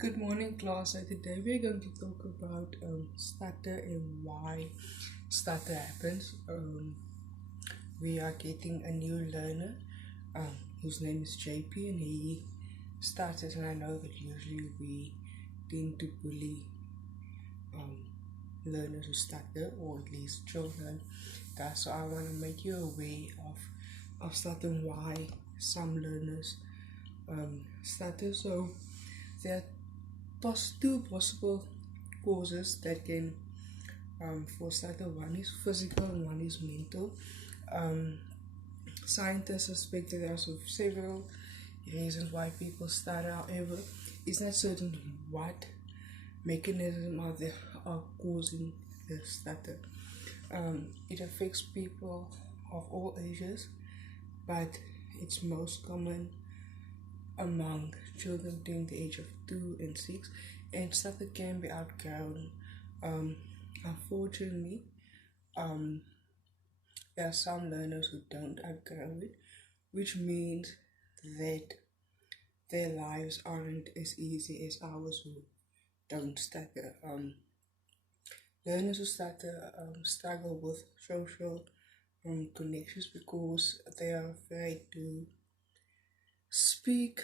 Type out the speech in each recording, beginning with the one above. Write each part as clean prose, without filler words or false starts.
Good morning, class. So today we're going to talk about stutter and why stutter happens. We are getting a new learner whose name is JP, and he stutters. And I know that usually we tend to bully um, learners who stutter, or at least children. So I want to make you aware of stutter and why some learners stutter. So there are two possible causes that can for stutter. One is physical and one is mental. Um, Scientists suspect that there are several reasons why people stutter. However, it's not certain what mechanism are causing the stutter. It affects people of all ages, but it's most common among children between the age of 2 and 6, and stutter can be outgrown. Unfortunately, um, there are some learners who don't outgrow it, which means that their lives aren't as easy as ours who don't stutter. Learners who stutter struggle with social connections because they are afraid to speak.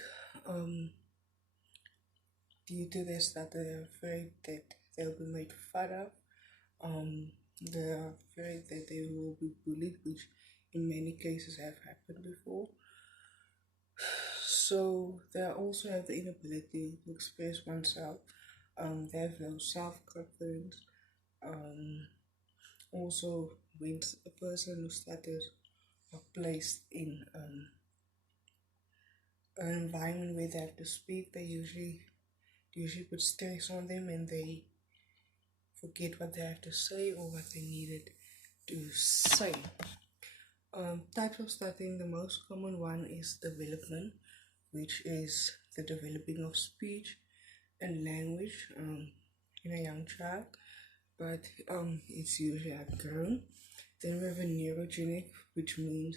Due to their stutter, they're afraid that they'll be made fun of. They're afraid that they will be bullied, which in many cases have happened before. So they also have the inability to express oneself. They have no self-confidence. Also, when a person who stutters are placed in an environment where they have to speak, they usually put stress on them, and they forget what they have to say or what they needed to say. Types of stuttering, the most common one is development, which is the developing of speech and language in a young child, but it's usually outgrown. Then we have a neurogenic, which means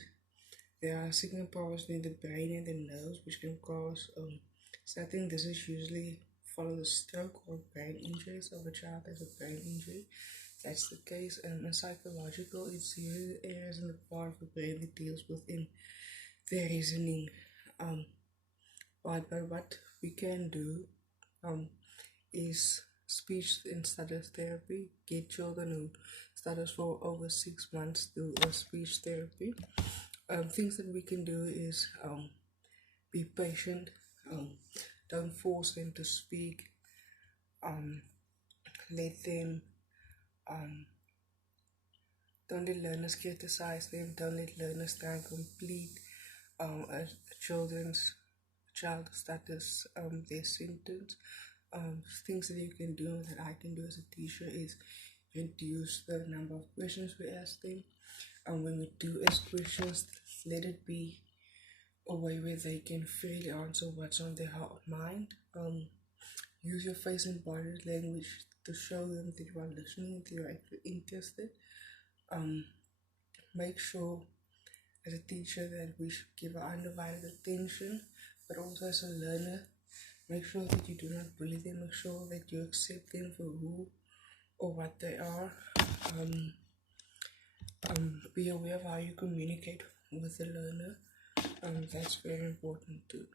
there are signal powers in the brain and the nerves which can cause stuttering. This is usually follows a stroke or brain injuries of a child has a brain injury. That's the case. And in psychological, it's usually areas in the part of the brain that deals with in the reasoning part. But what we can do is speech and stutter therapy. Get children who stutters for over 6 months to speech therapy. Things that we can do is be patient. Don't force them to speak. Let them don't let learners criticize them. Don't let learners try and complete a child stutters their symptoms. Things that you can do, that I can do as a teacher, is reduce the number of questions we ask them. And when we do ask questions, let it be a way where they can freely answer what's on their mind. Use your face and body language to show them that you are listening, that you're actually interested. Make sure as a teacher that we should give our undivided attention, but also as a learner, make sure that you do not bully them. Make sure that you accept them for who or what they are. Be aware of how you communicate with the learner. That's very important too.